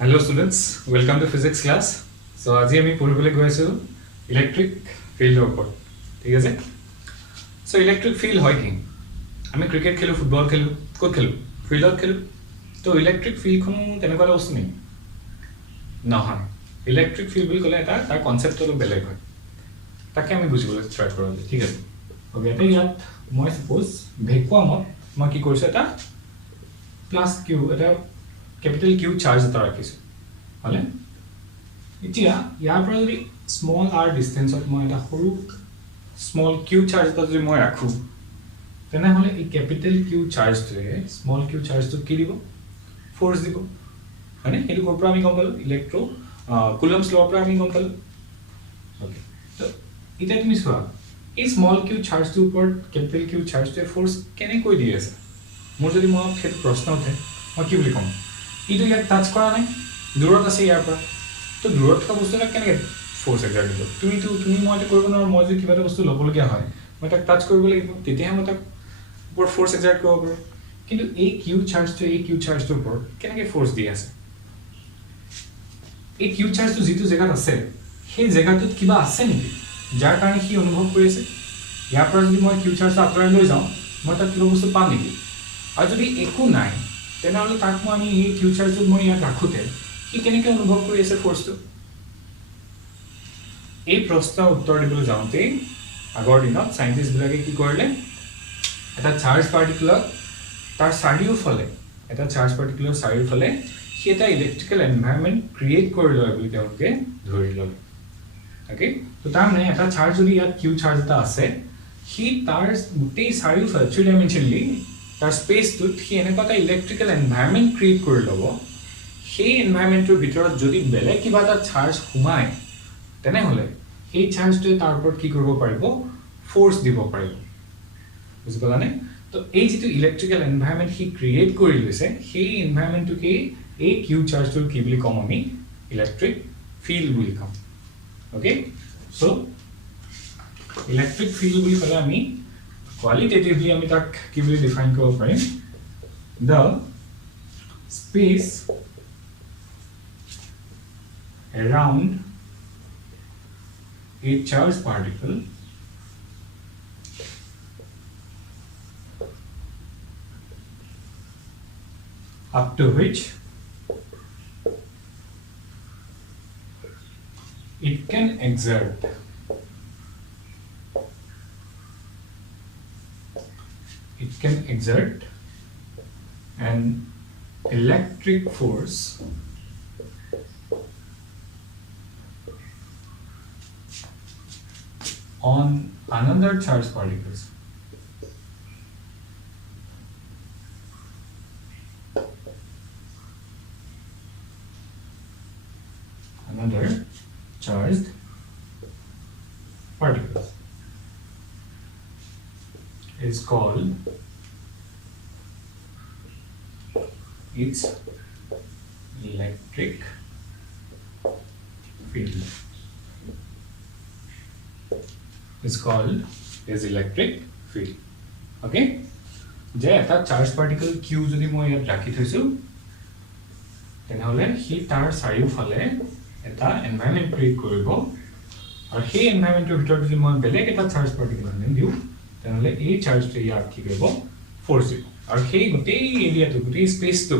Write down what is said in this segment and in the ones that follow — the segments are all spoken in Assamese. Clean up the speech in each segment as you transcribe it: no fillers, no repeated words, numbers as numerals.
Hello students, welcome to physics class. So আজি আমি পঢ়িবলৈ গৈ আছো ইলেক্ট্ৰিক ফিল্ডৰ ওপৰত ঠিক আছে সো ইলেক্ট্ৰিক ফিল্ড হয় কি আমি ক্ৰিকেট খেলো ফুটবল খেলো ক'ত খেলো ফিল্ডত খেলো তো ইলেক্ট্ৰিক ফিল্ড খন তেনেকুৱা বস্তু নেই নহয় ইলেক্ট্ৰিক ফিল্ড বুলি ক'লে এটা তাৰ কনসেপ্ট অলপ বেলেগ হয় তাকে আমি বুজিবলৈ ট্ৰাই কৰোঁ ঠিক আছে ওকে এতিয়া ইয়াত মই সপোজ ভেকুৱামত মই কি কৰিছো এটা প্লাস কিউ এটা capital Q charge এটা ৰাখিছো হলে এতিয়া ইয়াৰ পৰা যদি স্মল r ডিসটেন্সত মই এটা সৰু স্মল q চাৰ্জ এটা যদি মই ৰাখো তেনে হলে এই ক্যাপিটাল q চাৰ্জটোৱে স্মল q চাৰ্জটো কি দিব ফোৰ্স দিব মানে এটো কোৰ পৰা আমি গম পালো ইলেক্ট্ৰো কুলম্বস ল পৰা আমি গম পালো ওকে তো এটা তুমি চোৱা এই স্মল q চাৰ্জটোৰ ওপৰত ক্যাপিটাল q চাৰ্জটোৱে ফোৰ্স কেনে কৈ দি আছে মোৰ যদি মই হেড প্ৰশ্ন উঠে মই কি বুলি কম ইটো ইয়াক টাচ কৰা নাই দূৰত আছে ইয়াৰ পৰা তো দূৰত থকা বস্তুটা কেনেকৈ ফোৰ্স এক্সাৰ্ট দিব তুমি মই এটা কৰিব নোৱাৰো মই যদি কিবা এটা বস্তু ল'বলগীয়া হয় মই তাক টাচ কৰিব লাগিব তেতিয়াহে মই তাক ওপৰ ফোৰ্স এক্সাৰ্ট কৰিব পাৰো কিন্তু এই কিউ চাৰ্জটোৰ ওপৰত কেনেকৈ ফোৰ্স দি আছে এই কিউ চাৰ্জটো যিটো জেগাত আছে সেই জেগাটোত কিবা আছে নেকি যাৰ কাৰণে সি অনুভৱ কৰি আছে ইয়াৰ পৰা যদি মই কিউ চাৰ্জটো আঁতৰাই লৈ যাওঁ মই তাক কিবা বস্তু পাম নেকি আৰু যদি একো নাই তেনেহলে তাক মই আমি এই কিউ চাৰ্জটো মই ইয়াত ৰাখোতে কি কেনেকৈ অনুভৱ কৰি আছে ফোৰ্সটো এই প্ৰশ্নৰ উত্তৰ দিবলৈ যাওঁতে আগৰ দিনত সাইন্টিষ্ট বিলাকে কি কৰিলে এটা চাৰ্জ পাৰ্টিকুলাৰ তাৰ চাৰিওফালে এটা চাৰ্জ পাৰ্টিকুলাৰ চাৰিওফালে সি এটা ইলেক্ট্ৰিকেল এনভায়ৰনমেন্ট ক্ৰিয়েট কৰি লয় বুলি তেওঁলোকে ধৰি ললে ওকে তো তাৰমানে এটা চাৰ্জ যদি ইয়াত কিউ চাৰ্জ এটা আছে সি তাৰ গোটেই চাৰিওফালে থ্ৰী ডাইমেনশনালি তাৰ স্পেসটোত সি এনেকুৱা এটা ইলেক্ট্ৰিকেল এনভায়ৰনমেন্ট ক্ৰিয়েট কৰি ল'ব সেই এনভায়ৰনমেন্টৰ ভিতৰত যদি বেলেগ কিবা এটা চাৰ্জ সোমায় তেনেহলে এই চাৰ্জটোৱে তাৰ ওপৰত কি কৰিব পাৰিব ফোৰ্স দিব পাৰিব বুজি পালানে তো এই যেটো ইলেক্ট্ৰিকেল এনভায়ৰনমেন্ট সি ক্ৰিয়েট কৰি লৈছে সেই এনভায়ৰনমেন্টটোকে এই কিউ চাৰ্জটোৰ কি বুলি কম আমি ইলেক্ট্ৰিক ফিল্ড বুলি কম ওকে সো ইলেক্ট্ৰিক ফিল্ড বুলি ক'লে আমি qualitatively আমি তাক কি বুলি ডিফাইন কৰিব পাৰিম the space around a charged particle up to which it can exert an electric force on another charged particles is called its electric field is called its electric field okay যে এটা চাৰ্জ পাৰ্টিকল কিউ যদি মই ইয়াত ৰাখি থৈছো তেনেহলে হি তাৰ চাৰিওফালে এটা এনভায়ৰনমেন্ট ক্ৰিয়েট কৰিব আৰু সেই এনভায়ৰনমেন্টৰ ভিতৰত যদি মই বেলেগ এটা চাৰ্জ পাৰ্টিকল আনি দিও তেনেহলে এই চাৰ্জটো ইয়াত কি কৰিব ফোৰ্স দিব আৰু সেই গোটেই এৰিয়াটো গোটেই স্পেসটো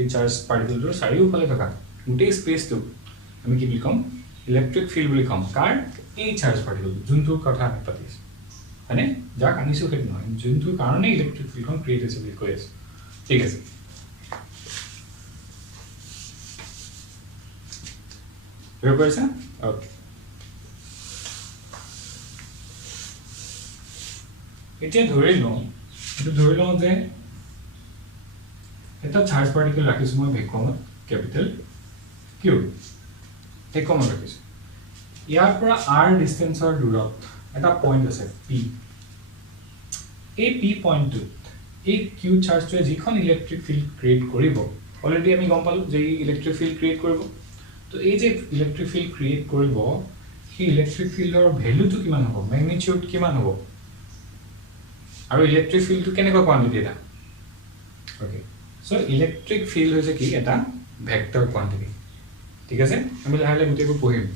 এই চাৰ্জ পাৰ্টিকলটোৰ চাৰিওফালে থকা গোটেই স্পেসটো আমি কি বুলি কম ইলেক্ট্ৰিক ফিল্ড বুলি কম কাৰ এই চাৰ্জ পাৰ্টিকল যোনটোৰ কথা আমি পাতিছো মানে যাক আনিছো সেইটো নহয় যোনটোৰ কাৰণে ইলেক্ট্ৰিক ফিল্ডখন ক্ৰিয়েট হৈছে বুলি কৈ আছো ঠিক আছে বুজি পাইছা ওকে এতিয়া ধৰি লওঁ যে এটা চাৰ্জ পাৰ্টিকল ৰাখিছো মই ভেকুৱামত ক্যাপিটাল কিউ ভেকুৱামত ৰাখিছো ইয়াৰ পৰা r ডিসটেন্সৰ দূৰত এটা পইণ্ট আছে p এই p পইণ্টটোত এই কিউ চাৰ্জটোৱে যিখন ইলেক্ট্ৰিক ফিল্ড ক্ৰিয়েট কৰিব অলৰেডি আমি গম পালো যে ইলেক্ট্ৰিক ফিল্ড ক্ৰিয়েট কৰিব তো এই যে ইলেক্ট্ৰিক ফিল্ড ক্ৰিয়েট কৰিব সেই ইলেক্ট্ৰিক ফিল্ডৰ ভ্যালুটো কিমান হ'ব ম্যাগনিটিউড কিমান হ'ব আৰু ইলেক্ট্ৰিক ফিল্ডটো কেনেকুৱা কোৱান্টিটি এটা okay So electric field is a key eta vector quantity. ঠিক আছে আমি লাহে গুটেইবোৰ পঢ়িম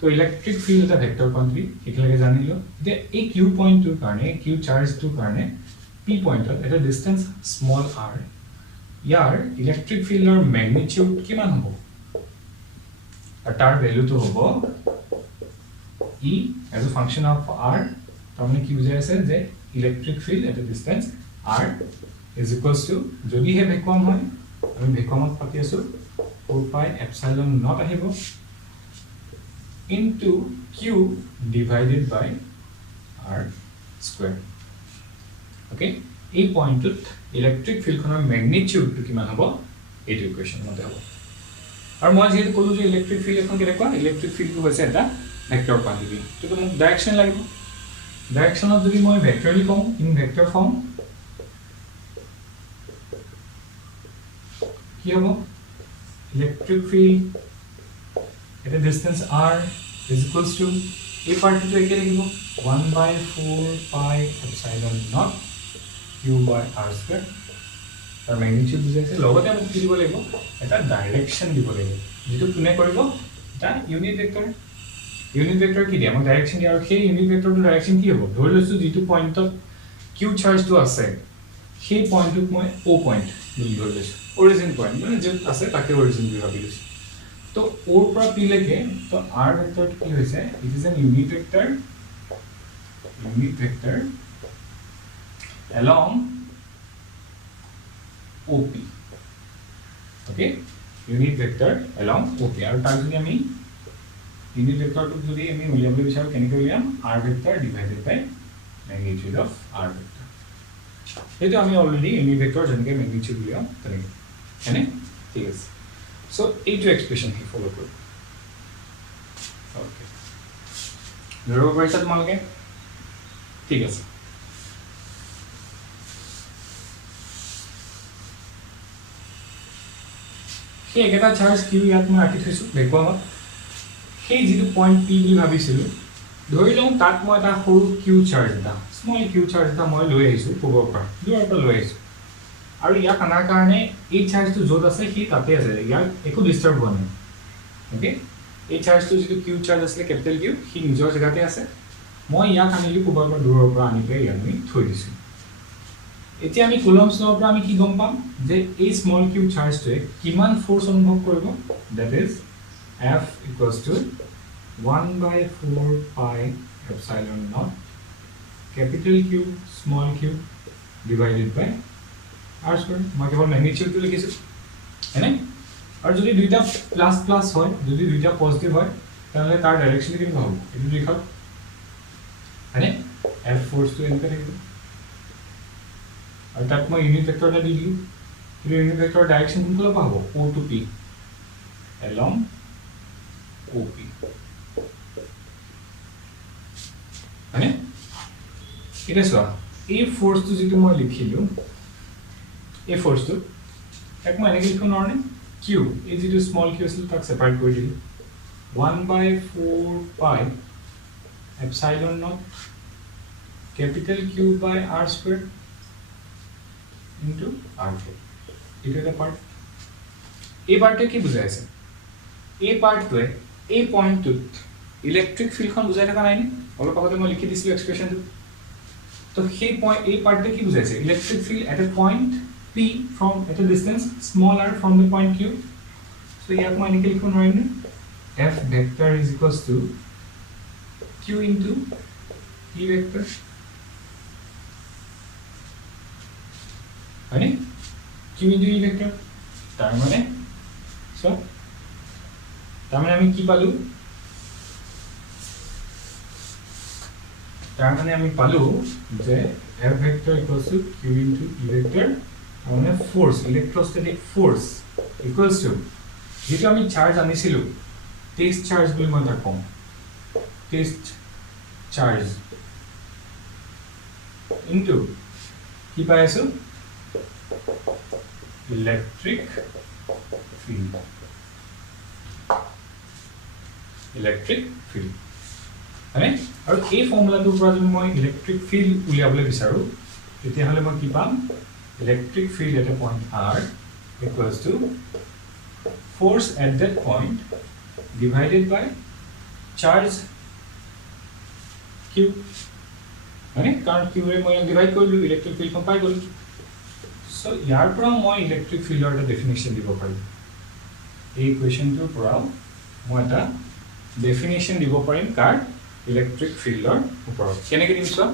তো ইলেক্ট্ৰিক ফিল্ড এটা ভেক্টৰ কোৱান্টিটি একেলগে জানিলো যে এই কিউ পইণ্টটোৰ কাৰণে কিউ চাৰ্জটোৰ কাৰণে পি পইণ্টত এটা ডিসটেন্স স্মল r ইয়াৰ ইলেক্ট্ৰিক ফিল্ডৰ ম্যাগনিটিউড কিমান হ'ব আৰু তাৰ ভ্যালুটো হ'ব e as a function of r তাৰমানে কি বুজাই আছে যে electric field at a distance r is equals to যদি হে ভ্যাকুয়াম হয় আমি ভ্যাকুয়ামত পাতি আছো 4 pi epsilon not আহিব into q divided by r square okay এই পয়েন্টত ইলেক্ট্ৰিক ফিল্ড খনৰ ম্যাগনিটিউড টু কিমান হ'ব এইটো ইকুৱেচন মতে হ'ব আৰু মই যেহেতু কলো যে ইলেক্ট্ৰিক ফিল্ড এখন কেনেকুৱা ইলেক্ট্ৰিক ফিল্ডটো হৈছে এটা ভেক্টৰ কোৱান্টিটি তো মোক ডাইৰেকশন লাগিব ডাইৰেকশনত যদি মই ভেক্টৰ লিখম ইন ভেক্টৰ ফৰ্ম কি হ'ব electric field at a distance r is equals to a part to একে লিখিব 1/4 pi epsilon naught q by r square তাৰ ম্যাগনিটিউড বুজাইছে লগতে আমি কি দিব লাগিব এটা ডাইৰেকশন দিব লাগিব যেটো কোনে কৰিব এটা ইউনিট ভেক্টৰ কি দিয়ে আমাক ডাইৰেকশন দিয়ে আৰু সেই ইউনিট ভেক্টৰটোৰ ডাইৰেকশন কি হ'ব ধৰি লৈছো যেটো পইণ্টত q চাৰ্জটো আছে সেই পইণ্টটোক মই o পইণ্ট বুলি ধৰি লৈছো অৰিজিন পইণ্ট মানে যে আছে তাকে অৰিজিন বুলি ভাবি লৈছো तो और पर p लेके तो r वेक्टर की होइसे it is an unit vector along op okay unit vector along op और तार যদি আমি यूनिट वेक्टर তো যদি আমি উলিয়াবলৈ বিচাৰো কেনেকৈ উলিয়াম r vector divided by magnitude of r vector এইটো আমি অলৰেডি यूनिट वेक्टर যেনেকৈ ম্যাগনিটিউড উলিয়াম তেনেকৈ হয়নে ঠিক আছে So, এইটো এক্সপ্ৰেশন কি ফলো কৰিব ওকে ধৰিব পাৰিছা তোমালোকে ঠিক আছে সেই একেটা চাৰ্জ কিউ ইয়াত মই ৰাখি থৈছো ভেকুৱামত সেই যিটো পইণ্ট পি বুলি ভাবিছিলো ধৰি লওঁ তাত মই এটা সৰু কিউ চাৰ্জ এটা স্মল কিউ চাৰ্জ এটা মই লৈ আহিছো পূবৰ পৰা দূৰৰ পৰা লৈ আহিছো আৰু ইয়াক আনাৰ কাৰণে এই চাৰ্জটো য'ত আছে সি তাতে আছে ইয়াক একো ডিস্টাৰ্ব হোৱা নাই ওকে এই চাৰ্জটো যিটো কিউ চাৰ্জ আছে ক্যাপিটেল কিউ সি নিজৰ জায়গাতে আছে মই ইয়াক আনিলি পূবৰ পৰা দূৰৰ পৰা আনি পে ইয়াক আমি থৈ দিছো এতিয়া আমি কুলম্বছ লৰ পৰা আমি কি গম পাম যে এই স্মল কিউ চাৰ্জটোৱে কিমান ফোৰ্স অনুভৱ কৰিব that is F equals to 1/4 pi epsilon naught capital Q small q divided by r square মই কেৱল ম্যাগনিটিউড টো লিখিছো হয়নে আৰু যদি দুইটা প্লাস প্লাস হয় যদি দুইটা পজিটিভ হয় তাহলে তাৰ ডাইৰেকশন কি হ'ব এটো লিখক হয়নে F ফোৰ্স টো এনেকৈ থাকিব আৰু তাত মই ইউনিট ভেক্টৰ এটা দি দিও ইউনিট ভেক্টৰ ডাইৰেকশন কোনফালে পাব O to P along OP হয়নে এটা চোৱা এই ফোৰ্স টো যেটো মই লিখিলো এই ফোৰ্স টো এক মই এনেকৈ লিখো নৰনে q এই যেটো স্মল q আছিল তাক সেপাৰেট কৰি দিলো 1/4 pi epsilon naught capital Q by r square into r cube এটা এটা পার্ট এই পার্টে কি বুঝাই আছে এই পাৰ্টটোৱে এই পয়েন্টটোত ইলেক্ট্রিক ফিল্ডখন বুঝাই থকা নাই নে অলপ আগতে মই লিখি দিছিলো এক্সপ্ৰেশনটো তো সেই পয়েন্ট এই পার্টে কি বুঝাইছে electric field at a point p from at a distance smaller from the point q so ইয়াক মই এনেকৈ লিখিব নোৱাৰিম নে f vector is equals to q into e vector হয়নে q into e vector তাৰ মানে সো তাৰ মানে আমি কি পালো তাৰ মানে আমি পালো যে f vector equals to q into e vector মানে force electrostatic force equals to যেটো আমি চার্জ আনিছিলো টেস্ট চার্জ বুলি মই কম টেস্ট চার্জ into কি পাই আছো ইলেক্ট্রিক ফিল্ড মানে আৰু এই ফৰ্মুলাটোৰ পৰা যদি মই ইলেক্ট্ৰিক ফিল্ড উলিয়াবলৈ বিচাৰো তেতিয়া হলে মই কি পাম electric field at a point r equals to force at that point divided by charge q মানে কাৰণ q ৰে মই ডিভাইড কৰিলো ইলেক্ট্ৰিক ফিল্ড খন পাই গলো সো ইয়াৰ পৰা মই ইলেক্ট্ৰিক ফিল্ডৰ এটা ডেফিনিশ্যন দিব পাৰিম এই ইকুৱেশ্যনটোৰ পৰা মই এটা ডেফিনিশ্যন দিব পাৰিম কাৰ ইলেক্ট্ৰিক ফিল্ডৰ ওপৰত কেনেকৈ দিম চোৱা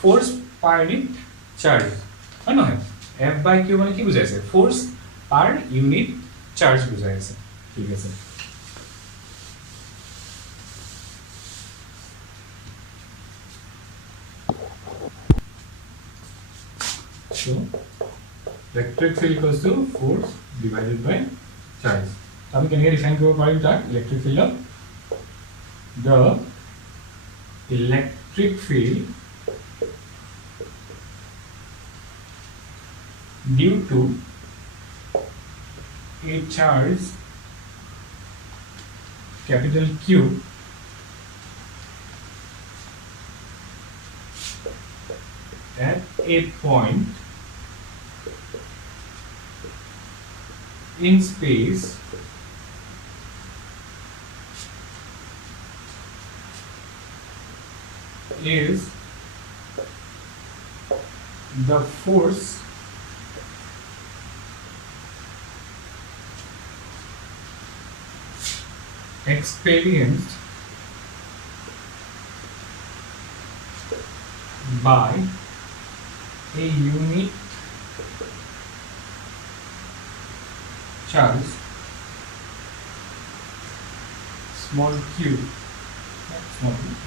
ফোর্স পার ইউনিট চার্জ হয় নহয় F by Q মানে কি বুঝাইছে ফোর্স পার ইউনিট চার্জ বুঝাইছে ঠিক আছে so electric field equals to force divided by charge আমি কেনেকৈ ডিফাইন কৰিব পাৰিম তাক electric ফিল্ডক the electric field due to a charge capital Q at a point in space is the force experienced by a unit charge small q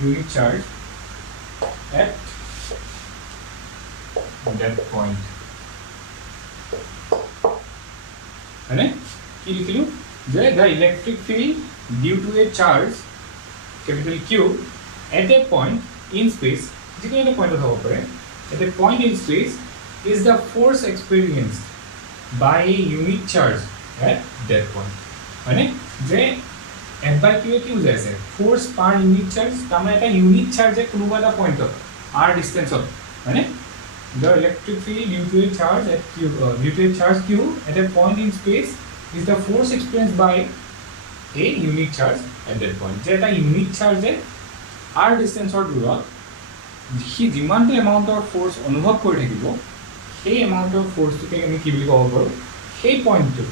unit charge at that point है কি লিখিলো যে the electric field due to a charge capital Q at a point in space যিকোনো এটা পয়েন্টত হ'ব পাৰে at a point in space is the force experienced by a unit charge at that point মানে যে F by Q কি বুজাইছে force per unit charge তাৰমানে এটা unit charge কোনোবা এটা পয়েন্টত r distance মানে the electric field due to a charge at Q due to a charge Q at a point in space is the force experienced by a unit charge at that point যে এটা unit charge r distance or দূৰত হি যিমানটো এমাউন্টৰ ফোৰ্স অনুভৱ কৰি থাকিব সেই এমাউন্টৰ ফোৰ্সটোকে আমি কি বুলি ক'ব পাৰোঁ সেই পইণ্টটো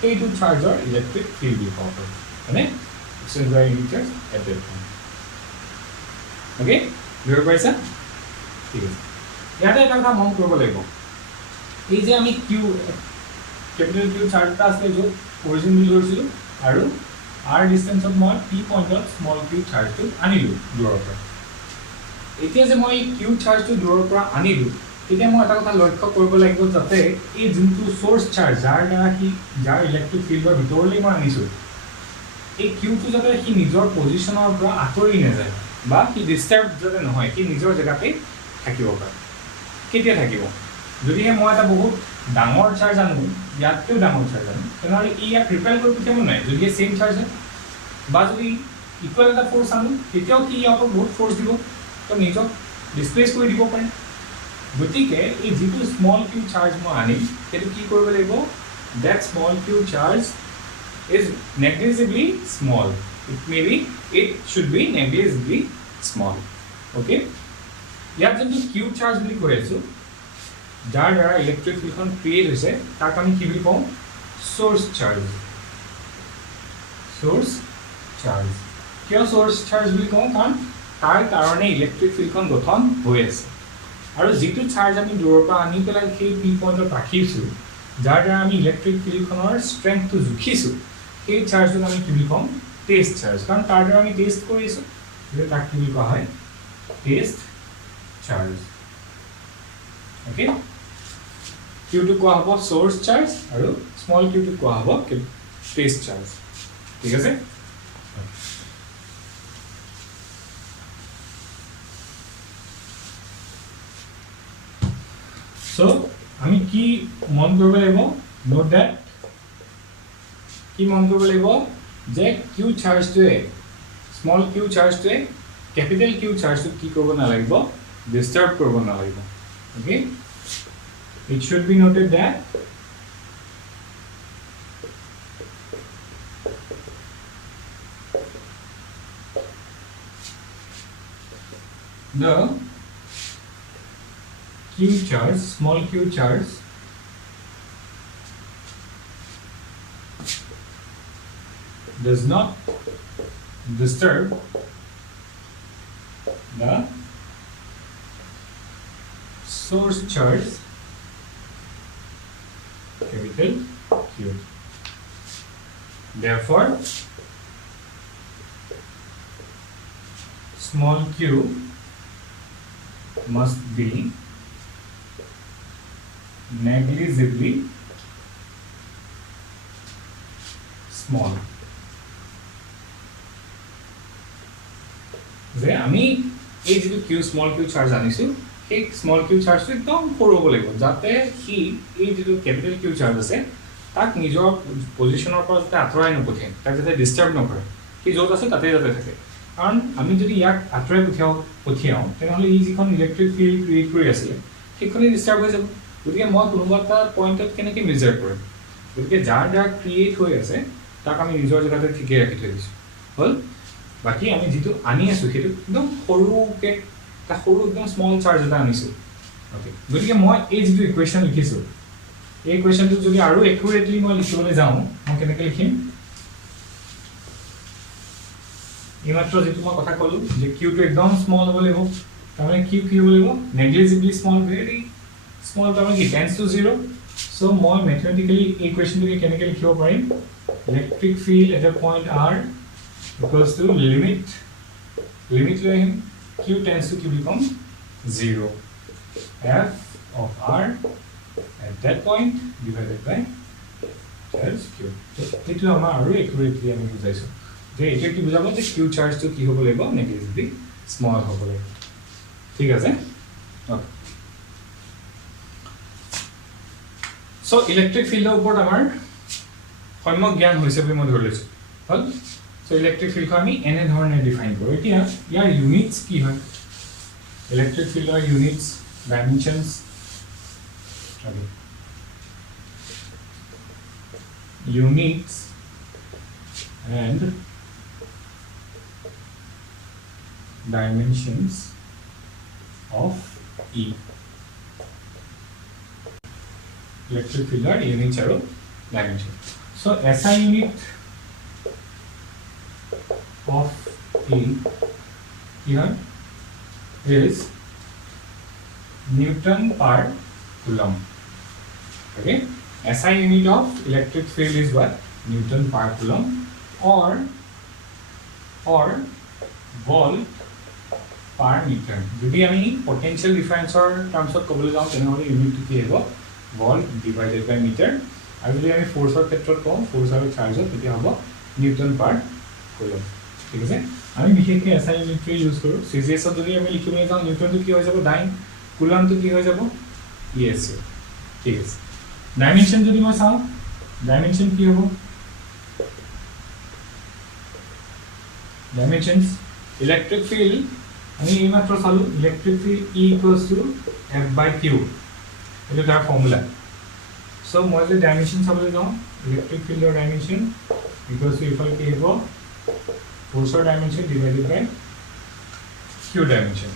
সেইটো চাৰ্জৰ ইলেক্ট্ৰিক ফিল্ড বুলি ক'ব পাৰোঁ মানে exchange by unit charge at that point okay বুজি পাইছা ঠিক আছে ইয়াতে এটা কথা মন কৰিব লাগিব এই যে আমি কিউ ক্যাপিটাল কিউ চাৰ্জটা আছে য'ত অৰিজিন বুলি ধৰিছিলোঁ আৰু r ডিসটেন্সত মই p পইণ্টত স্মল কিউ চাৰ্জটো আনিলোঁ দূৰৰ পৰা এতিয়া যে মই কিউ চাৰ্জটো দূৰৰ পৰা আনিলোঁ তেতিয়া মই এটা কথা লক্ষ্য কৰিব লাগিব যাতে এই যোনটো সোৰ্স চাৰ্জ যাৰ দ্বাৰা যাৰ ইলেক্ট্ৰিক ফিল্ডৰ ভিতৰলৈ মই আনিছোঁ এই কিউটো যাতে সি নিজৰ পজিশ্যনৰ পৰা আঁতৰি নাযায় বা সি ডিস্টাৰ্ব যাতে নহয় সি নিজৰ জেগাতে থাকিব পাৰে কেতিয়া থাকিব যদিহে মই এটা বহুত ডাঙৰ চাৰ্জ আনো ইয়াতকৈও ডাঙৰ চাৰ্জ আনো তেনেহ'লে ই ইয়াক ৰিপেল কৰি পঠিয়াব নাই যদিহে ছেইম চাৰ্জ হয় বা যদি ইকুৱেল এটা ফোৰ্চ আনো তেতিয়াও কি ইয়াৰ ওপৰত বহুত ফোৰ্চ দিব তো নিজক ডিছপ্লেচ কৰি দিব পাৰে গতিকে এই যিটো স্মল কিউ চাৰ্জ মই আনিম সেইটো কি কৰিব লাগিব that small Q charge is negligibly small it should be negligibly small okay ইয়াত যোনটো কিউ চাৰ্জ বুলি কৈ আছো যাৰ দ্বাৰা ইলেক্ট্ৰিক ফিল্ডখন ক্ৰিয়েট হৈছে তাক আমি কি বুলি কওঁ সোৰ্স চাৰ্জ কিয় সোৰ্স চাৰ্জ বুলি কওঁ কাৰণ তাৰ কাৰণে ইলেক্ট্ৰিক ফিল্ডখন গঠন হৈ আছে আৰু যিটো চাৰ্জ আমি দূৰৰ পৰা আনি পেলাই সেই পি পইণ্টত ৰাখিছোঁ যাৰ দ্বাৰা আমি ইলেক্ট্ৰিক ফিল্ডখনৰ ষ্ট্ৰেংথটো জুখিছোঁ সেই চাৰ্জটোক আমি কি বুলি কওঁ টেষ্ট চাৰ্জ কাৰণ তাৰ দ্বাৰা আমি টেষ্ট কৰিছোঁ গতিকে তাক কি বুলি কোৱা হয় টেষ্ট চাৰ্জ ওকে কিউটো কোৱা হ'ব সোৰ্স চাৰ্জ আৰু স্মল কিউটো কোৱা হ'ব টেষ্ট চাৰ্জ ঠিক আছে সো আমি কি মন কৰিব লাগিব নোট দ্যাট কি মন কৰিব লাগিব যে কিউ চাৰ্জটোৱে স্মল কিউ চাৰ্জটোৱে ক্যাপিটাল কিউ চাৰ্জটো কি কৰিব নালাগিব ডিস্টাৰ্ব কৰিব নালাগিব okay it should be noted that the q charge, small q charge does not disturb the source charge capital Q. Therefore, small q must be negligibly small. যে আমি এই যেটো কিউ স্মল কিউ চাৰ্জ আনিছো এই স্মল কিউ চাৰ্জটো একদম সৰু হ'ব লাগিব যাতে সি এই যেটো ক্যাপিটাল কিউ চাৰ্জ আছে তাক নিজৰ পজিশনৰ পৰা যাতে আঁতৰাই নপঠিয়াই তাক যাতে ডিস্টাৰ্ব নকৰে কি য'ত আছে তাতে যাতে থাকে কাৰণ আমি যদি ইয়াক আঁতৰাই পঠিয়াও তেনেহ'লে ই যিখন ইলেক্ট্ৰিক ফিল্ড ক্ৰিয়েট কৰি আছিল সেইখনে ডিস্টাৰ্ব হৈ যাব গতিকে মই কোনোবা এটা পইণ্টত কেনেকৈ মেজাৰ কৰিম গতিকে যাৰ যাৰ ক্ৰিয়েট হৈ আছে তাক আমি নিজৰ জেগাতে ঠিকে ৰাখি থৈ দিছোঁ হ'ল বাকি আমি যেটো আনি আছো হেতু একদম সৰুকে তা সৰু একদম স্মল চাৰ্জ এটা আনিছো ওকে গতিকে মই এই যেটো ইকুৱেচন লিখিছো এই ইকুৱেচনটো যদি আৰু একুৰেটলি মই লিখিবলৈ যাওঁ মই কেনেকৈ লিখিম এই মাত্ৰ যেটো মই কথা ক'লো যে কিউ টো একদম স্মল হ'ব লাগিব তাৰমানে কিউ কি হ'ব লাগিব নেগলিজিবলি স্মল ভেৰি স্মল তাৰমানে কি টেন্ডস টু 0 সো মই ম্যাথমেটিক্যালি এই ইকুৱেচনটো কেনেকৈ লিখিব পাৰিম electric field at A point r equals to limit লৈ আহিম q tends to become 0 f of r at that point divided by charge q এটো আমাৰ আৰু একুৰেটলি আমি বুজাইছো যে এটা কি বুজাব যে q চাৰ্জ টো কি হ'ব লাগিব নেগেটিভলি স্মল হ'ব লাগিব ঠিক আছে ওকে সো ইলেক্ট্ৰিক ফিল্ডৰ ওপৰত আমাৰ সম্যক জ্ঞান হৈছে বুলি মই ধৰি লৈছো হল So electric field को আমি এনে ধৰণে ডিফাইন কৰো এতিয়া ইয়াৰ ইউনিটস কি হয় ইলেক্ট্ৰিক ফিল্ডৰ units dimensions okay units and dimensions of E electric field units আৰু dimension so SI unit of E here is Newton per Coulomb. Okay, SI unit of electric field is what? Newton per Coulomb or volt per meter. যদি আমি potential difference or terms of ক'বলৈ যাওঁ তেনেহ'লে unit কি হ'ব volt divided by meter আৰু যদি আমি force ৰ ক্ষেত্ৰত কওঁ force আৰু charge তেতিয়া হ'ব Newton per Coulomb. ঠিক আছে আমি বিশেষকৈ এসআই ইউনিট ইউজ কৰো সিজিএস যদি আমি লিখিবলৈ যাওঁ নিউটন তো কি হৈ যাব ডাইন কুলম তো কি হৈ যাব ইএস ঠিক আছে ডাইমেনশন যদি মই চাওঁ ডাইমেনশন কি হ'ব ডাইমেনশনস ইলেক্ট্ৰিক ফিল্ড আমি এই মাত্ৰ চালো ইলেক্ট্ৰিক ফিল্ড E F/Q এটা তাৰ ফৰ্মুলা সো মই যে ডাইমেনশন চাবলৈ যাওঁ ইলেক্ট্ৰিক ফিল্ডৰ ডাইমেনশন ইফালে কি হ'ব force dimension divided by q dimension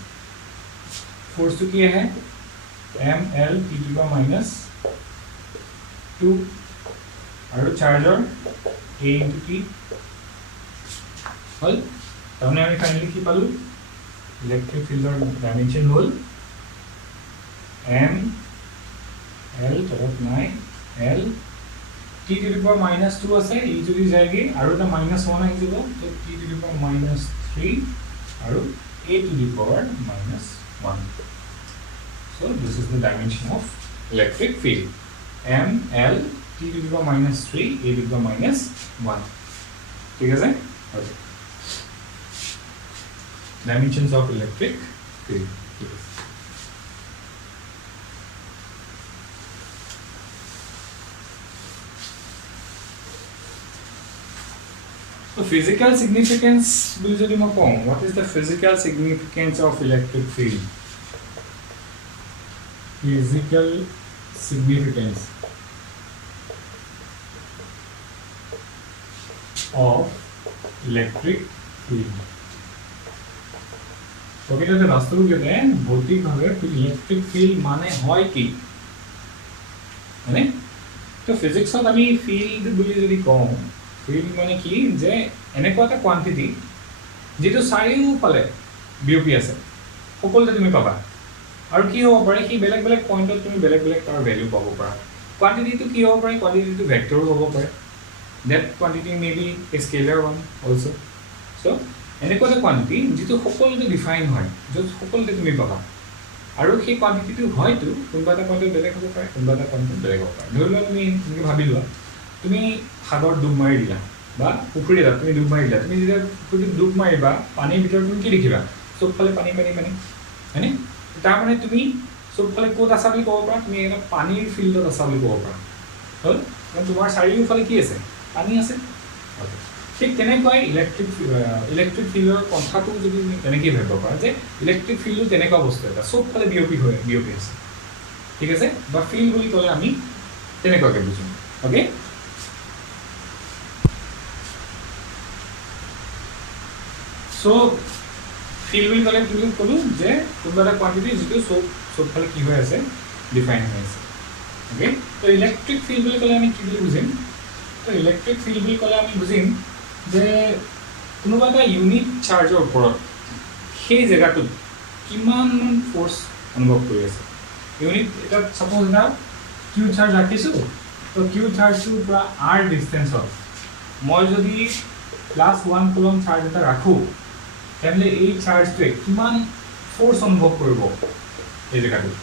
force to क्या है ml t to the minus 2 और charger a into t हल हमने अभी फाइनली की पालू इलेक्ट्रिक फील्ड डायमेंशन होल m l तरफ 9 l t to the power minus 2 আছে ই যদি যায়গে আৰু এটা minus 1 আহি যাব তো t to the power minus 3 আৰু a to the power minus 1 so this is the dimension of electric field m l t to the power minus 3 a to the power minus 1 ঠিক আছে okay dimensions of electric field So physical significance what is the physical significance of electric field? Physical significance of electric field. প্ৰকৃততে বাস্তৱিকতে ভৌতিকভাৱে ইলেক্ট্ৰিক ফিল্ড মানে হয় কি মানে তো ফিজিক্সত আমি ফিল্ড বুলি যদি কওঁ ফিল্ড মানে কি যে এনেকুৱা এটা কোৱান্টিটি যেটো চাৰিওফালে বিয়পি আছে সকলোতে তুমি পাবা আৰু কি হ'ব পাৰে কি বেলেগ বেলেগ পইণ্টত তুমি বেলেগ বেলেগ তাৰ ভ্যালু পাব পাৰা কোৱান্টিটিটো কি হ'ব পাৰে কোৱান্টিটিটো ভেক্টৰো হ'ব পাৰে that quantity may be a scalar one also so এনেকুৱা এটা কোৱান্টিটি যেটো সকলোতে ডিফাইন হয় য'ত সকলোতে তুমি পাবা আৰু সেই কোৱান্টিটিটো হয়তো কোনবা এটা পইণ্টত বেলেগ হ'ব পাৰে কোনবা এটা পইণ্টত বেলেগ হ'ব পাৰে ধৰি লোৱা তুমি এনেকৈ ভাবি লোৱা তুমি সাগৰ ডুব মাৰি দিলা বা পুখুৰী এটা তুমি ডুব মাৰি দিলা তুমি যেতিয়া পুখুৰীত ডুব মাৰিবা পানীৰ ভিতৰত তুমি কি দেখিবা চবফালে পানী পানী পানী হয়নে তাৰ মানে তুমি চবফালে ক'ত আছা বুলি ক'ব পাৰা তুমি এটা পানীৰ ফিল্ডত আছা বুলি ক'ব পাৰা হ'ল কাৰণ তোমাৰ চাৰিওফালে কি আছে পানী আছে ঠিক তেনেকুৱাই ইলেক্ট্ৰিক ফিল্ডৰ কথাটো যদি তুমি তেনেকৈ ভাবিব পাৰা যে ইলেক্ট্ৰিক ফিল্ডটো তেনেকুৱা বস্তু এটা চবফালে বিয়পি আছে ঠিক আছে বা ফিল্ড বুলি ক'লে আমি তেনেকুৱাকৈ বুজিম অ'কে সো ফিল্ড বুলি ক'লে তুমি ক'লোঁ যে কোনোবা এটা কোৱান্টিটি যিটো চবফালে কি হৈ আছে ডিফাইন হৈ আছে অ'কে তো ইলেক্ট্ৰিক ফিল্ড বুলি ক'লে আমি কি বুলি বুজিম তো ইলেক্ট্ৰিক ফিল্ড বুলি ক'লে আমি বুজিম যে কোনোবা এটা ইউনিট চাৰ্জৰ ওপৰত সেই জেগাটোত কিমানমান ফ'ৰ্চ অনুভৱ কৰি আছে ইউনিট এটা ছাপ'জ এটা কিউ চাৰ্জ ৰাখিছোঁ তো কিউ চাৰ্জটোৰ পৰা আৰ ডিষ্টেঞ্চত মই যদি +1 কুলম চাৰ্জ এটা ৰাখোঁ তেনেহ'লে এই চাৰ্জটোৱে কিমান ফ'ৰ্চ অনুভৱ কৰিব এই জেগাটোত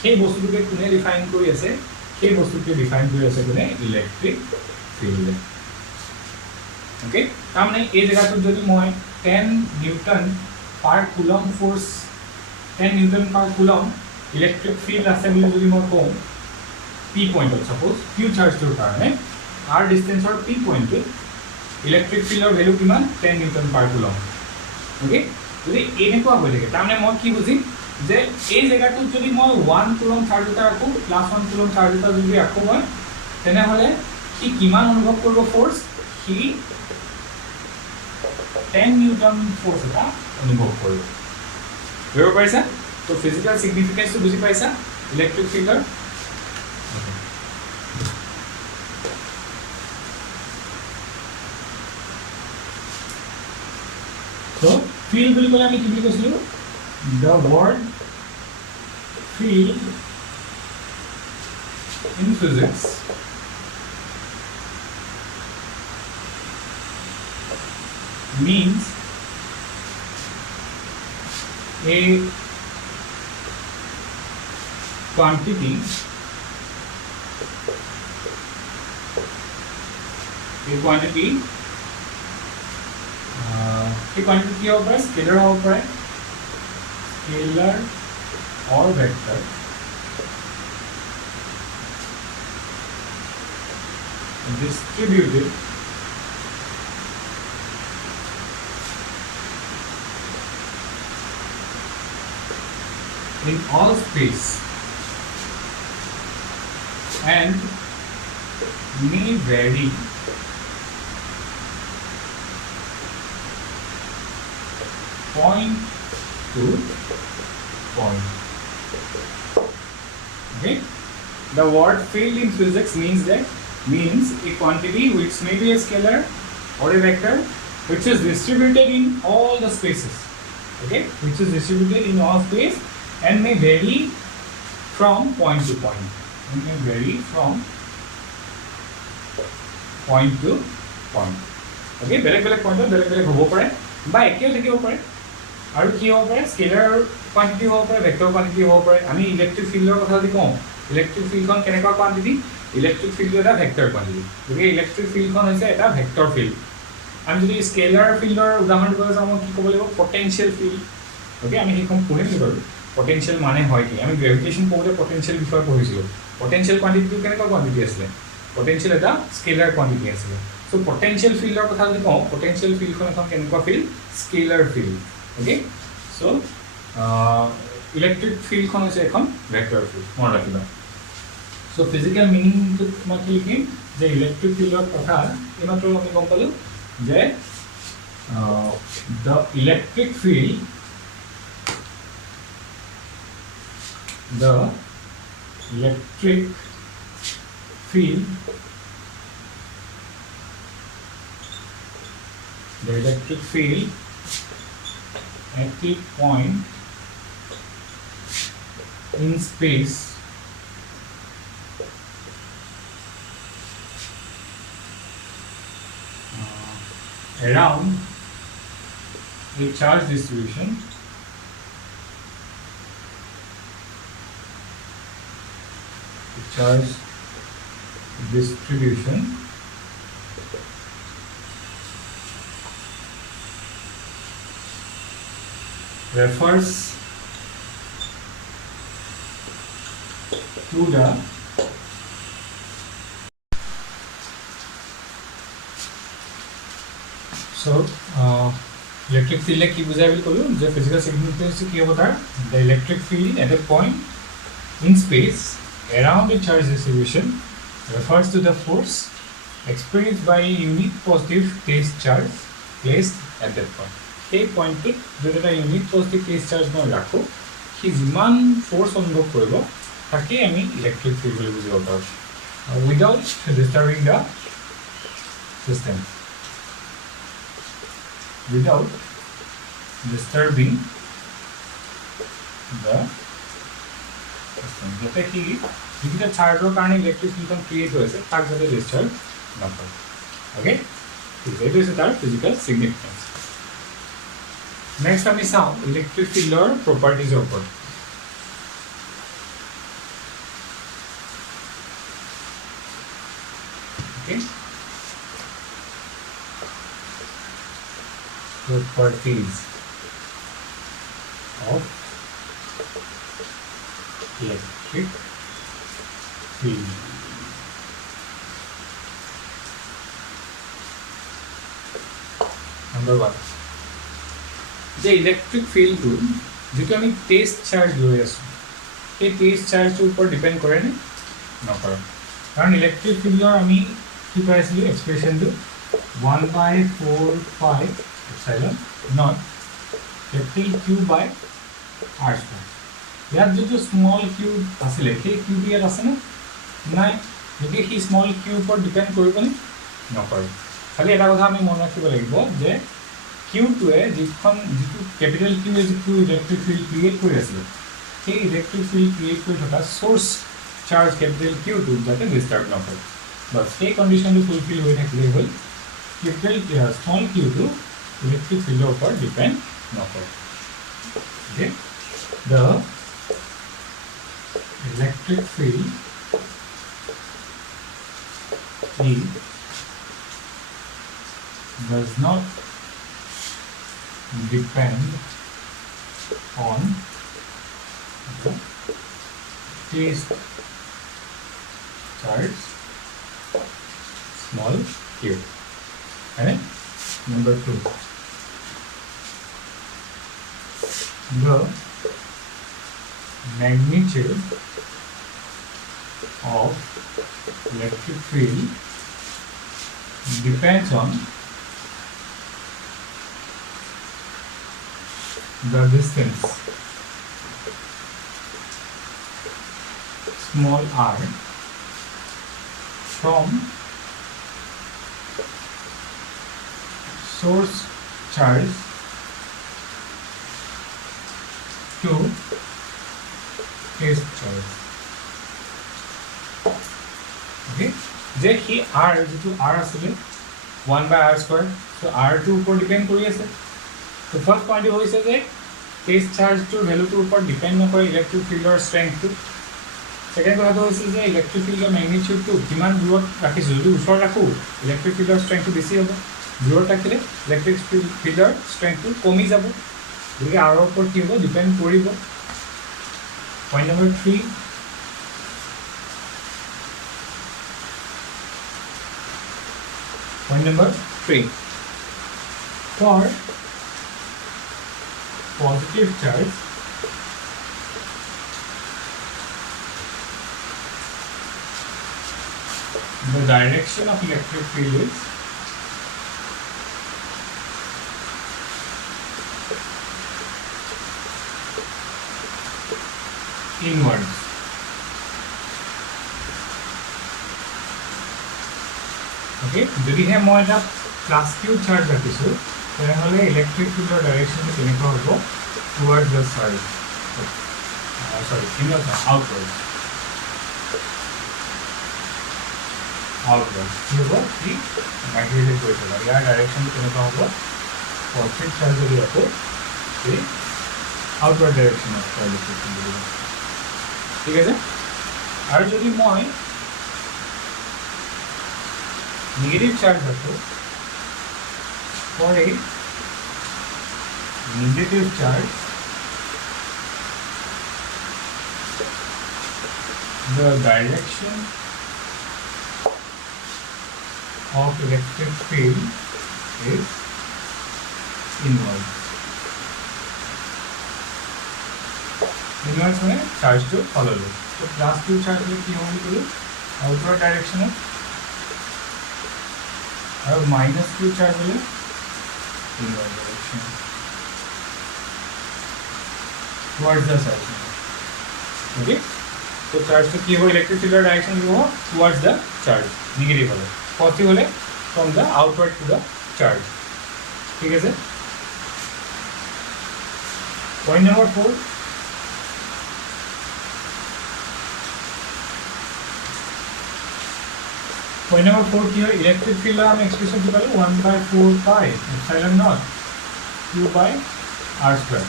সেই বস্তুটোকে কোনে ডিফাইন কৰি আছে সেই বস্তুটোকে ডিফাইন কৰি আছে কোনে ইলেক্ট্ৰিক ফিল্ডে অ'কে তাৰমানে এই জেগাটোত যদি মই 10 নিউটন পাৰ কুলম ফ'ৰ্চ 10 নিউটন পাৰ কুলম ইলেক্ট্ৰিক ফিল্ড আছে বুলি যদি মই কওঁ পি পইণ্টত ছাপ'জ কিউ চাৰ্জটোৰ কাৰণে আৰ ডিষ্টেঞ্চৰ পি পইণ্টটোত ইলেক্ট্ৰিক ফিল্ডৰ ভেলু কিমান 10 নিউটন পাৰ কুলম অ'কে যদি এনেকুৱা হৈ থাকে তাৰমানে মই কি বুজিম যে এই জেগাটোত যদি মই 1 কুলম চাৰ্জ এটা ৰাখোঁ +1 কুলম চাৰ্জ এটা যদি ৰাখোঁ মই তেনেহ'লে সি কিমান অনুভৱ কৰিব ফ'ৰ্চ সি 10 নিউটন ফ'ৰ্চ এটা অনুভৱ কৰিব বুজিব পাৰিছা তো ফিজিকেল ছিগনিফিকেঞ্চটো বুজি পাইছা ইলেক্ট্ৰিক ফিল্ডৰ তো ফিল্ড বুলি ক'লে আমি কি বুলি কৈছিলোঁ the word field in physics means a quantity की हो पाए स्केलर हो पाए स्केलर और vector distributed in all space and may vary point to point. Okay, the word field in physics means a quantity which may be a scalar or a vector which is distributed in all the spaces. Okay, which is distributed in all space and may vary from point to point. And may vary from point to point. Okay, বেলেগ point বেলেগ হ'ব পাৰে বা একেও থাকিব পাৰে আৰু কি হ'ব পাৰে স্কেলাৰ কোৱান্টিটি হ'ব পাৰে ভেক্টৰ কোৱান্টিটি হ'ব পাৰে আমি ইলেক্ট্ৰিক ফিল্ডৰ কথা যদি কওঁ ইলেক্ট্ৰিক ফিল্ডখন কেনেকুৱা কোৱান্টিটি ইলেক্ট্ৰিক ফিল্ড এটা ভেক্টৰ কোৱান্টিটি গতিকে ইলেক্ট্ৰিক ফিল্ডখন হৈছে এটা ভেক্টৰ ফিল্ড আমি যদি স্কেলাৰ ফিল্ডৰ উদাহৰণ দিবলৈ যাওঁ কি ক'ব লাগিব পটেনচিয়েল ফিল্ড অ'কে আমি সেইখন পঢ়িম বাৰু পটেনচিয়েল মানে হয় কি আমি গ্ৰেভিটেশ্যন পঢ়োঁতে পটেনচিয়েল বিষয়ে পঢ়িছিলোঁ পটেনচিয়েল কোৱান্টিটিটো কেনেকুৱা কোৱান্টিটি আছিলে পটেনচিয়েল এটা স্কেলাৰ কোৱান্টিটি আছিলে চ' পটেনচিয়েল ফিল্ডৰ কথা যদি কওঁ পটেনচিয়েল ফিল্ডখন এখন কেনেকুৱা field scalar field okay so' electric ফিল্ডখন হৈছে এখন ভেক্টৰ ফিল্ড মনত ৰাখিবা চ' ফিজিকেল মিনিংটোত মই কি লিখিম যে ইলেক্ট্ৰিক ফিল্ডৰ কথা এইমাত্ৰ আমি গম পালোঁ যে the electric field the electric field at a point in space around a charge distribution refers to the electric field की बुझाई भी करूँ जो physical significance की होता है the electric field at a point in space around a charge distribution refers to the force experienced by a unique positive phase charge placed at that point. সেই পইণ্টটোত যদি এটা ইউনিক পজিটিভ ফেজ চাৰ্জ মই ৰাখোঁ সি যিমান ফ'ৰ্চ অনুভৱ কৰিব তাকেই আমি ইলেক্ট্ৰিক ফিল্ড বুলি বুজিব পাৰোঁ উইদাউট ডিষ্টাৰ্বিং দ্য চিষ্টেম যাতে সি যিকেইটা চাৰ্জৰ কাৰণে ইলেক্ট্ৰিক ফিল্ডখন ক্ৰিয়েট হৈ আছে তাক যাতে ডিষ্টাৰ্ব নকৰে অ'কে এইটো হৈছে তাৰ physical significance Next, we saw electric field or properties of it. Okay. Properties of electric field. Number 1. যে ইলেক্ট্ৰিক ফিল্ডটো যিটো আমি টেষ্ট চাৰ্জ লৈ আছোঁ সেই টেষ্ট চাৰ্জটোৰ ওপৰত ডিপেণ্ড কৰেনে নকৰে কাৰণ ইলেক্ট্ৰিক ফিল্ডৰ আমি কি পাইছিলোঁ এক্সপ্ৰেশ্যনটো 1/4 epsilon naught capital Q by R square ইয়াত যিটো স্মল কিউ আছিলে সেই কিউটো ইয়াত আছেনে নাই গতিকে সেই স্মল কিউৰ ওপৰত ডিপেণ্ড কৰিবনে নকৰে খালি এটা কথা আমি মনত ৰাখিব লাগিব যে কিউটোৱে যিটো কেপিটেল কিউৱে যিটো ইলেক্ট্ৰিক ফিল্ড ক্ৰিয়েট কৰি আছিলে সেই ইলেক্ট্ৰিক ফিল্ড ক্ৰিয়েট কৰি থকা চ'ৰ্চ চাৰ্জ কেপিটেল কিউটো যাতে ডিষ্টাৰ্ব নকৰে বাছ সেই কণ্ডিশ্যনটো ফুলফিল হৈ থাকিলেই হ'ল কেপিটেল স্মল কিউটো ইলেক্ট্ৰিক ফিল্ডৰ ওপৰত ডিপেণ্ড নকৰে okay the electric field does not depend on the phase charge small q. And number 2, the magnitude of electric field depends on the distance small r from source charge to phase charge. Okay, যে কি r যেটো r আছে 1/r², so r টো উপর ডিপেন্ড কৰি আছে তো ফাৰ্স্ট পয়েন্ট হৈছে যে ফেজ চাৰ্জটোৰ ভ্যালুটোৰ ওপৰত ডিপেণ্ড নকৰে ইলেক্ট্ৰিক ফিল্ডৰ ষ্ট্ৰেংথটো সেকেন্ড কথাটো হৈছে যে ইলেক্ট্ৰিক ফিল্ডৰ ম্যাগনিটিউডটো কিমান দূৰত ৰাখিছোঁ যদি ওচৰত ৰাখোঁ ইলেক্ট্ৰিক ফিল্ডৰ ষ্ট্ৰেংথটো বেছি হ'ব দূৰত ৰাখিলে ইলেক্ট্ৰিক ফিল্ডৰ ষ্ট্ৰেংথটো কমি যাব গতিকে আৰৰ ওপৰত কি হ'ব ডিপেণ্ড কৰিব point number 3 Point number 3. For positive charge, the direction of electric field is inward okay যদিহে মই এটা প্লাস কিউ চার্জ রাখিছো তাহলে ইলেকট্রিক ফিল্ডৰ ডাইৰেকশন কেনেকুৱা হ'ব টুৱাৰ্ডছ দ্য চাৰ্জ সৰি কেনেকুৱা আউটৱাৰ্ড কি হ'ব কি বাহিৰলৈ গৈ থকা ইয়াৰ ডাইৰেকশন কেনেকুৱা হ'ব পজিটিভ চাৰ্জ যদি আকৌ এই আউটৱাৰ্ড ডাইৰেকশনত ইলেকট্ৰিক ফিল্ড দিব ঠিক আছে আৰু যদি মই negative charge rakhো for a negative charge the direction of electric field is inward মানে charge to follow so plus 2 charge কি হবে বলি outward direction और माइनस क्यू चार्ज है inward direction towards the charge okay तो चार्ज तो की हो इलेक्ट्रिक फील्ड डायरेक्शन की हो टुवर्ड्स द चार्ज नेगेटिव होले पॉजिटिव होले from the outward to the charge ठीक है sir point number 4 Point number 4 here, electric field हम expression की पहले 1/4 pi epsilon naught q by r square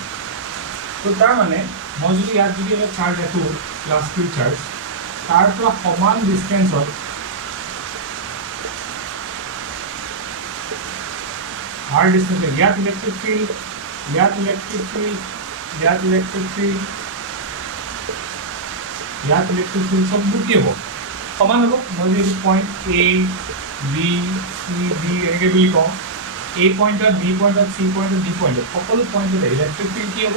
तो तार माने मौजूद याद कीजिए ये चार्ज है तो प्लस q चार्ज तार का समान डिस्टेंस और r डिस्टेंस है याद इलेक्ट्रिक फील्ड याद इलेक्ट्रिक फील्ड याद इलेक्ट्रिक फील्ड याद इलेक्ट्रिक फील्ड सब बुकिए हो समान हो मौजूद point A B C D এনেকে বুলি কওঁ ए पॉइंट और बी पॉइंट और सी पॉइंट और डी पॉइंट সকলো পয়েন্টে ইলেক্ট্রিক ফিল্ড কি হ'ব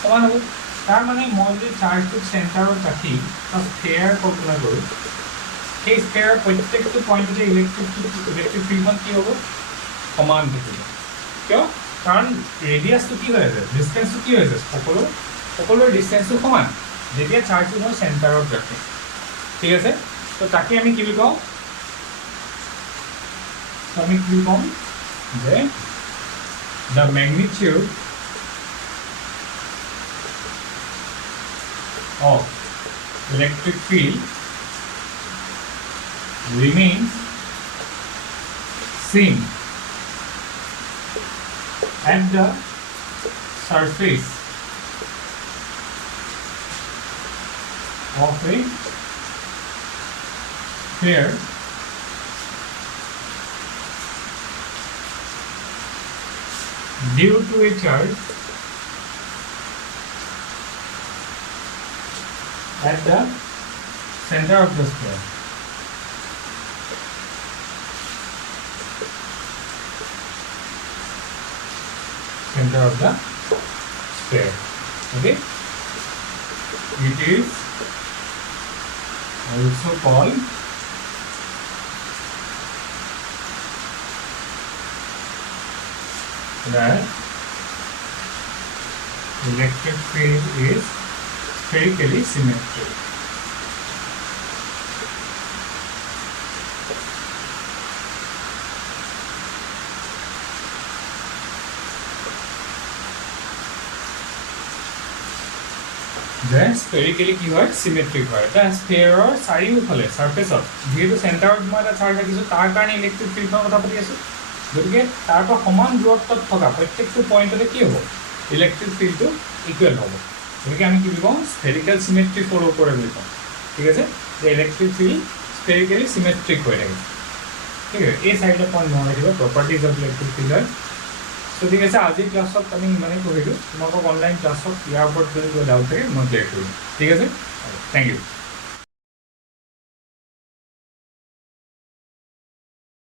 সমান হ'ব তাৰ মানে মই যদি চাৰ্জটো চেণ্টাৰত ৰাখি তাক স্ফেয়াৰ কল্পনা কৰোঁ সেই স্ফেয়াৰ প্ৰত্যেকটো পয়েন্টতে ইলেক্ট্ৰিক ফিল্ডখন কি হ'ব সমান থাকিব কিয় কাৰণ ৰেডিয়াছটো কি হৈ আছে ডিসটেন্সটো কি হৈ আছে সকলো ডিসটেন্সটো সমান যেতিয়া চাৰ্জটো মই চেণ্টাৰত ৰাখে ঠিক আছে तो ताकि हमें কি কওঁ আমি কি কম যে the magnitude of electric field remains same at the surface of a sphere due to a charge at the center of the sphere. Center of the sphere. Okay. It is also called that electric field is spherically symmetric. যে স্ফেৰিকেলি কি হয় সিমেট্ৰিক হয় এটা স্ফেয়াৰৰ চাৰিওফালে সাৰফেসত যেহেতু সেন্টাৰত মই এটা চাৰ্জ ৰাখিছো তাৰ কাৰণে ইলেক্ট্ৰিক ফিল্ডৰ কথা পাতি আছো গতিকে তাৰ পৰা সমান দূৰত্বত থকা প্ৰত্যেকটো পইণ্টতে কি হ'ব ইলেক্ট্ৰিক ফিল্ডটো ইকুৱেল হ'ব গতিকে আমি কি কওঁ স্ফেৰিকেল সিমেট্ৰি ফলো কৰে বুলি কওঁ ঠিক আছে যে ইলেক্ট্ৰিক ফিল্ড স্ফেৰিকেলি সিমেট্ৰিক হৈ থাকে ঠিক আছে এই চাৰিটা পইণ্ট মনত ৰাখিব প্ৰপাৰ্টিজ অফ ইলেক্ট্ৰিক ফিল্ডৰ तो ठीक है आज क्लास इमाने पढ़ी तुम्हारा ऑनलाइन क्लास यार ऊपर जो डाउट थे मैं क्लियर करूँ ठीक है थैंक यू।